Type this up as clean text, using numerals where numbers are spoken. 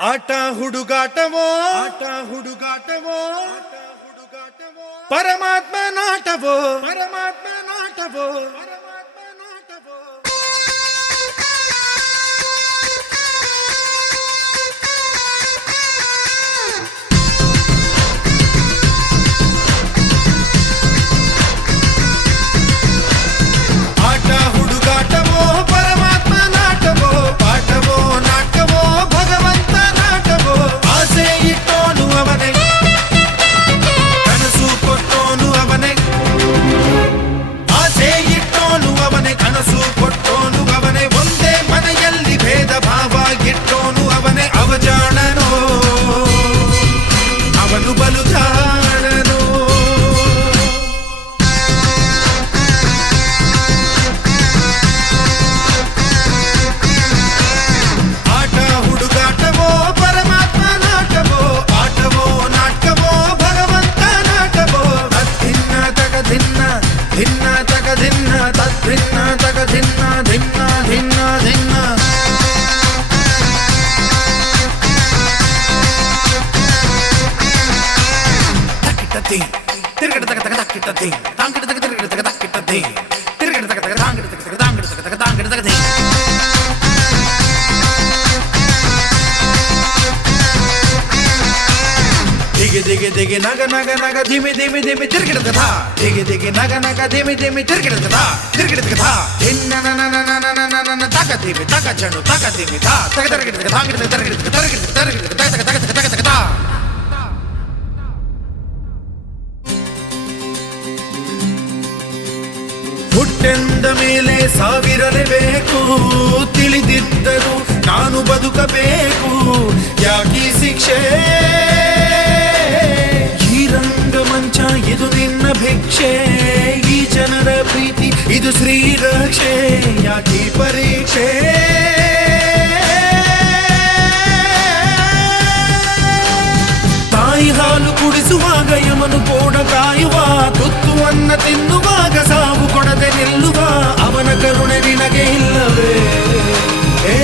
ಆಟ ಹುಡುಗಾಟವೋ ಪರಮಾತ್ಮ ನಾಟವೋ ಆಟ ಹುಡುಗಾಟವೋ ಪರಮಾತ್ಮ ನಾಟವೋ ಪಾಠವೋ ನಾಟಕವೋ ಭಗವಂತ ನಾಟವೋ ಆಸೆ ಇಟ್ಟೋನು ಅವನೇ ಕನಸು ಕೊಟ್ಟೋನು ಅವನೇ ಆಸೆ ಇಟ್ಟೋನು ಅವನೇ ಕನಸು ಕೊಟ್ಟೋನು ಅವನೇ ಒಂದೇ ಮನೆಯಲ್ಲಿ ಭೇದ ಭಾವ ಇಟ್ಟೋನು ಅವನೇ ಅವಜಾಣನೋ ಅವನು ಬಲು ಜಾಣನೋ ಆಟ ಹುಡುಗಾಟವೋ ಪರಮಾತ್ಮ ನಾಟವೋ ಆಟವೋ ನಾಟಕವೋ ಭಗವಂತ ನಾಟವೋ ತದ್ಭಿನ್ನ ತಗ ಧಿನ್ನ ಭಿನ್ನ ತಗ ಧಿನ್ನ ತದ್ಭಿನ್ನ ತಗ ಧಿನ್ನ ಧಿನ್ನ ಭಿನ್ನ ಭಿನ್ನ ತಕ್ಕಿಟ್ಟತಿ ತಿರುಗಡ ತಗ ತಗ ತಕ್ಕಿಟ್ಟತಿ ತಾಂಗಿಡ ತಗ ತಿರುಗಡ ತಗ ತಕ್ಕಿಟ್ಟತಿ ತಿರುಗಡ ತಗ ತಗ ತಾಂಗಿಡ ತಗ ತಗ ತಾಂಗಿಡ ತಗ ತಗ ತಾಂಗಿಡ ತಗ ದಿಗಿ ದಿಗಿ ದಿಗಿ ನಗ ನಗ ನಗ ಧಿಮಿ ಧಿಮಿ ಧಿಮಿ ತಿರುಗಿಡದ ಧಾ ದಿಗಿ ದಿಗಿ ನಗ ನಗ ಧಿಮಿ ಧಿಮಿ ತಿರುಗಿಡದ ಧಾ ತಿರುಗಿಡದ ಧಾ ಧಿನ್ನ ನನ ನನ ನನ ನನ ತಕ ಧಿಮಿ ತಕ ಚಂಡು ತಕ ಧಿಮಿ ಧಾ ತಗ ತರಗಿಡದ ತಾಂಗಿಡ ತರಗಿಡದ ತರಗಿಡದ ತರಗಿಡದ ತಗ ತಗ ತಗ ತಗ ತಗ ಧಾ ಹುಟ್ಟೆಂದ ಮೇಲೆ ಸಾವಿರಲೇಬೇಕು ತಿಳಿದಿದ್ದರು ನಾನು ಬದುಕಬೇಕು ಯಾಕೀ ಶಿಕ್ಷೆ ಈ ರಂಗಮಂಚ ಇದು ನಿನ್ನ ಭಿಕ್ಷೆ ಈ ಜನರ ಪ್ರೀತಿ ಇದು ಶ್ರೀರಕ್ಷೆ ಯಾಕೀ ಪರೀಕ್ಷೆ ತಾಯಿ ಹಾಲು ಕುಡಿಸುವಾಗ ಯಮನು ಕೋಣ ಕಾಯುವ ತುತ್ತುವನ್ನ ತಿನ್ನುವಾಗ ಸಾವು ಕೊಡದೆ ನಿಲ್ಲುವ ಅವನ ಕರುಣೆ ನಿನಗೆ ಇಲ್ಲವೇ ಹೇ